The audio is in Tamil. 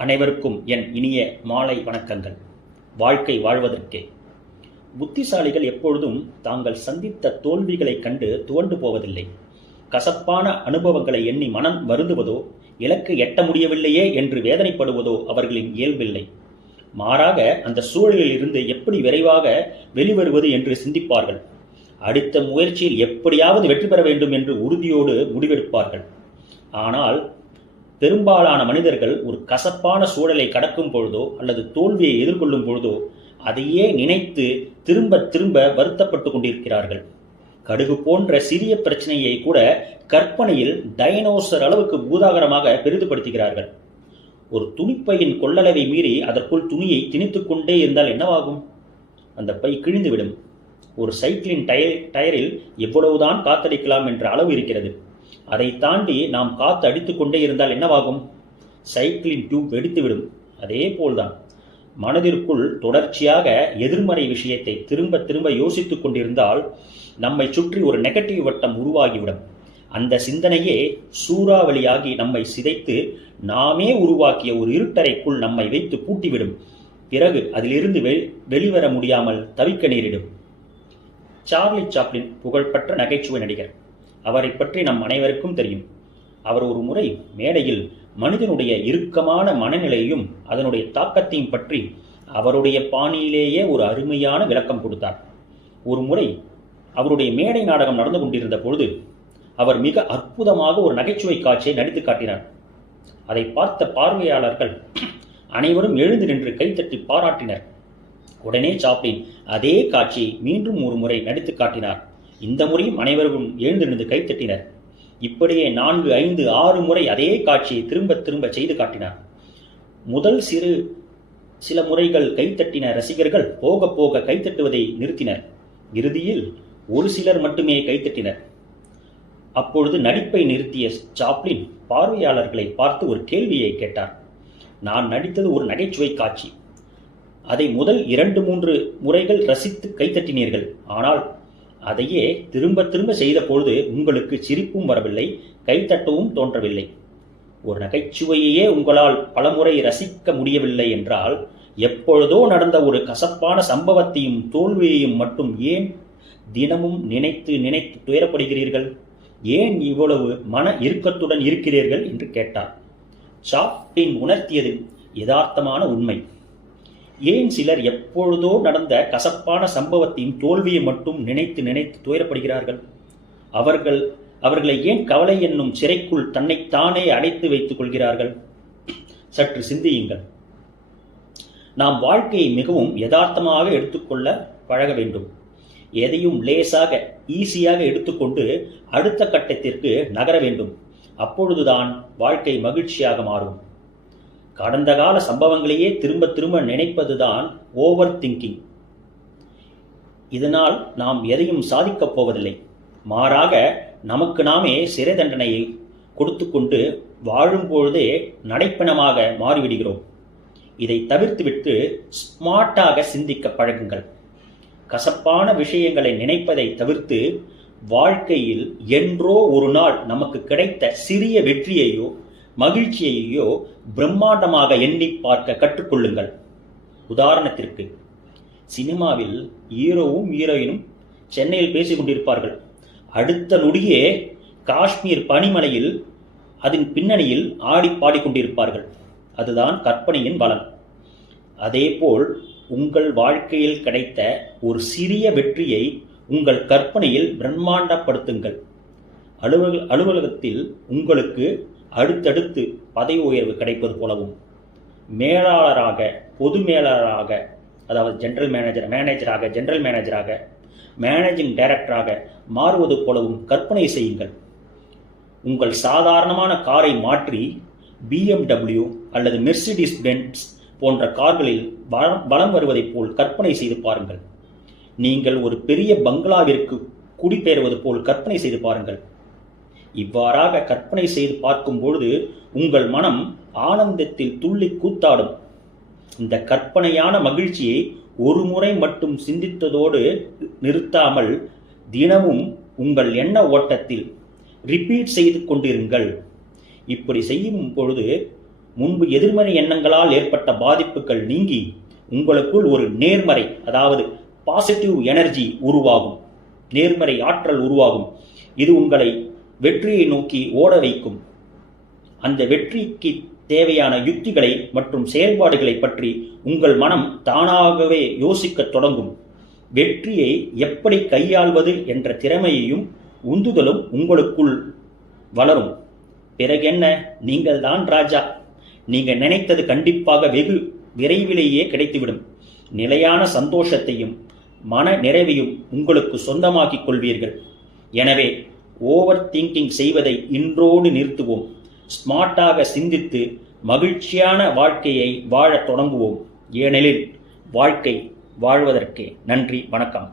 அனைவருக்கும் என் இனிய மாலை வணக்கங்கள். வாழ்க்கை வாழ்வதற்கே. புத்திசாலிகள் எப்பொழுதும் தாங்கள் சந்தித்த தோல்விகளைக் கண்டு துவண்டு போவதில்லை. கசப்பான அனுபவங்களை எண்ணி மனம் வருந்துவதோ, இலக்கு எட்ட முடியவில்லையே என்று வேதனைப்படுவதோ அவர்களின் இயல்பில்லை. மாறாக அந்த சூழலில் இருந்து எப்படி விரைவாக வெளிவருவது என்று சிந்திப்பார்கள். அடுத்த முயற்சியில் எப்படியாவது வெற்றி பெற வேண்டும் என்று உறுதியோடு முடிவெடுப்பார்கள். ஆனால் பெரும்பாலான மனிதர்கள் ஒரு கசப்பான சூழலை கடக்கும் பொழுதோ அல்லது தோல்வியை எதிர்கொள்ளும் பொழுதோ அதையே நினைத்து திரும்ப திரும்ப வருத்தப்பட்டு கொண்டிருக்கிறார்கள். கடுகு போன்ற சிறிய பிரச்சனையை கூட கற்பனையில் டைனோசர் அளவுக்கு பூதாகரமாக பெரிதுபடுத்துகிறார்கள். ஒரு துணிப்பையின் கொள்ளளவை மீறி அதற்குள் துணியை திணித்துக் கொண்டே இருந்தால் என்னவாகும்? அந்த பை கிழிந்துவிடும். ஒரு சைக்கிளின் டயரில் எவ்வளவுதான் காத்தடிக்கலாம் என்ற அளவு இருக்கிறது. அதை தாண்டி நாம் காத்து அடித்துக் கொண்டே இருந்தால் என்னவாகும்? சைக்கிளின் டியூப் வெடித்துவிடும். அதே போல்தான் மனதிற்குள் தொடர்ச்சியாக எதிர்மறை விஷயத்தை திரும்ப திரும்ப யோசித்துக் கொண்டிருந்தால் நம்மை சுற்றி ஒரு நெகட்டிவ் வட்டம் உருவாகிவிடும். அந்த சிந்தனையே சூறாவளியாகி நம்மை சிதைத்து நாமே உருவாக்கிய ஒரு இருட்டறைக்குள் நம்மை வைத்து பூட்டிவிடும். பிறகு அதிலிருந்து வெளிவர முடியாமல் தவிக்க நேரிடும். சார்லி சாப்ளின் புகழ்பெற்ற நகைச்சுவை நடிகர். அவரை பற்றி நம் அனைவருக்கும் தெரியும். அவர் ஒரு முறை மேடையில் மனிதனுடைய இறுக்கமான மனநிலையையும் அதனுடைய தாக்கத்தையும் பற்றி அவருடைய பாணியிலேயே ஒரு அருமையான விளக்கம் கொடுத்தார். ஒரு முறை அவருடைய மேடை நாடகம் நடந்து கொண்டிருந்த பொழுது அவர் மிக அற்புதமாக ஒரு நகைச்சுவை காட்சியை நடித்து காட்டினார். அதை பார்த்த பார்வையாளர்கள் அனைவரும் எழுந்து நின்று கைத்தட்டி பாராட்டினர். உடனே சாப்ளின் அதே காட்சியை மீண்டும் ஒரு முறை நடித்து காட்டினார். இந்த முறையும் அனைவரும் எழுந்து நின்று கைத்தட்டினர். இப்படியே 4, 5, 6 முறை அதே காட்சியை திரும்ப திரும்ப செய்து காட்டினார். முதல் சில முறைகள் கைத்தட்டின ரசிகர்கள் போக போக கைத்தட்டுவதை நிறுத்தினர். இறுதியில் ஒரு சிலர் மட்டுமே கைத்தட்டினர். அப்பொழுது நடிப்பை நிறுத்திய சாப்ளின் பார்வையாளர்களை பார்த்து ஒரு கேள்வியை கேட்டார். நான் நடித்தது ஒரு நகைச்சுவை காட்சி. அதை முதல் 2, 3 முறைகள் ரசித்து கைத்தட்டினீர்கள். ஆனால் அதையே திரும்ப திரும்ப செய்த பொழுது உங்களுக்கு சிரிப்பும் வரவில்லை, கைத்தட்டவும் தோன்றவில்லை. ஒரு நகைச்சுவையே உங்களால் பலமுறை ரசிக்க முடியவில்லை என்றால் எப்பொழுதோ நடந்த ஒரு கசப்பான சம்பவத்தையும் தோல்வியையும் மட்டும் ஏன் தினமும் நினைத்து நினைத்து துயரப்படுகிறீர்கள்? ஏன் இவ்வளவு மன இறுக்கத்துடன் இருக்கிறீர்கள் என்று கேட்டார். சாப்ளின் உணர்த்தியது யதார்த்தமான உண்மை. ஏன் சிலர் எப்பொழுதோ நடந்த கசப்பான சம்பவத்தையும் தோல்வியை மட்டும் நினைத்து நினைத்து துயரப்படுகிறார்கள்? அவர்களை ஏன் கவலை என்னும் சிறைக்குள் தன்னைத்தானே அடைத்து வைத்துக் கொள்கிறார்கள்? சற்று சிந்தியுங்கள். நாம் வாழ்க்கையை மிகவும் யதார்த்தமாக எடுத்துக்கொள்ள பழக வேண்டும். எதையும் லேசாக ஈஸியாக எடுத்துக்கொண்டு அடுத்த கட்டத்திற்கு நகர வேண்டும். அப்பொழுதுதான் வாழ்க்கை மகிழ்ச்சியாக மாறும். கடந்த கால சம்பவங்களையே திரும்ப திரும்ப நினைப்பதுதான் ஓவர் திங்கிங். இதனால் நாம் எதையும் சாதிக்கப் போவதில்லை. மாறாக நமக்கு நாமே சிறை தண்டனையை கொடுத்து கொண்டு வாழும்பொழுதே நடைப்பணமாக மாறிவிடுகிறோம். இதை தவிர்த்துவிட்டு ஸ்மார்ட்டாக சிந்திக்க பழகுங்கள். கசப்பான விஷயங்களை நினைப்பதை தவிர்த்து வாழ்க்கையில் என்றோ ஒரு நாள் நமக்கு கிடைத்த சிறிய வெற்றியையோ மகிழ்ச்சியையோ பிரம்மாண்டமாக எண்ணி பார்க்க கற்றுக்கொள்ளுங்கள். உதாரணத்திற்கு, சினிமாவில் ஹீரோவும் ஹீரோயினும் சென்னையில் பேசிக் கொண்டிருப்பார்கள். அடுத்த நொடியே காஷ்மீர் பனிமலையில் அதன் பின்னணியில் ஆடி பாடிக்கொண்டிருப்பார்கள். அதுதான் கற்பனையின் பலன். அதேபோல் உங்கள் வாழ்க்கையில் கிடைத்த ஒரு சிறிய வெற்றியை உங்கள் கற்பனையில் பிரம்மாண்டப்படுத்துங்கள். அலுவலகத்தில் உங்களுக்கு அடுத்தடுத்து பதவி உயர்வு கிடைப்பது போலவும், மேலாளராக பொது மேலாளராக, அதாவது மேனேஜராக ஜெனரல் மேனேஜராக, மேனேஜிங் டைரக்டராக மாறுவது போலவும் கற்பனை செய்யுங்கள். உங்கள் சாதாரணமான காரை மாற்றி BMW அல்லது மெர்சிடிஸ் பென்ஸ் போன்ற கார்களில் வலம் வருவதைப் போல் கற்பனை செய்து பாருங்கள். நீங்கள் ஒரு பெரிய பங்களாவிற்கு குடிபெயர்வது போல் கற்பனை செய்து பாருங்கள். இவ்வாறாக கற்பனை செய்து பார்க்கும் பொழுது உங்கள் மனம் ஆனந்தத்தில் துள்ளி கூத்தாடும். இந்த கற்பனையான மகிழ்ச்சியை ஒரு முறை மட்டும் சிந்தித்ததோடு நிறுத்தாமல் தினமும் உங்கள் எண்ண ஓட்டத்தில் ரிப்பீட் செய்து கொண்டிருங்கள். இப்படி செய்யும் பொழுது முன்பு எதிர்மறை எண்ணங்களால் ஏற்பட்ட பாதிப்புகள் நீங்கி உங்களுக்குள் ஒரு நேர்மறை, அதாவது பாசிட்டிவ் எனர்ஜி உருவாகும், நேர்மறை ஆற்றல் உருவாகும். இது உங்களை வெற்றியை நோக்கி ஓட வைக்கும். அந்த வெற்றிக்கு தேவையான யுக்திகளை மற்றும் செயல்பாடுகளை பற்றி உங்கள் மனம் தானாகவே யோசிக்கத் தொடங்கும். வெற்றியை எப்படி கையாள்வது என்ற திறமையையும் உந்துதலும் உங்களுக்குள் வளரும். பிறகு என்ன, நீங்கள் தான் ராஜா. நீங்கள் நினைத்தது கண்டிப்பாக வெகு விரைவிலேயே கிடைத்துவிடும். நிலையான சந்தோஷத்தையும் மன நிறைவையும் உங்களுக்கு சொந்தமாக்கிக் கொள்வீர்கள். எனவே ஓவர் திங்கிங் செய்வதை இன்றோடு நிறுத்துவோம். ஸ்மார்ட்டாக சிந்தித்து மகிழ்ச்சியான வாழ்க்கையை வாழத் தொடங்குவோம். ஏனெனில் வாழ்க்கை வாழ்வதற்கே. நன்றி, வணக்கம்.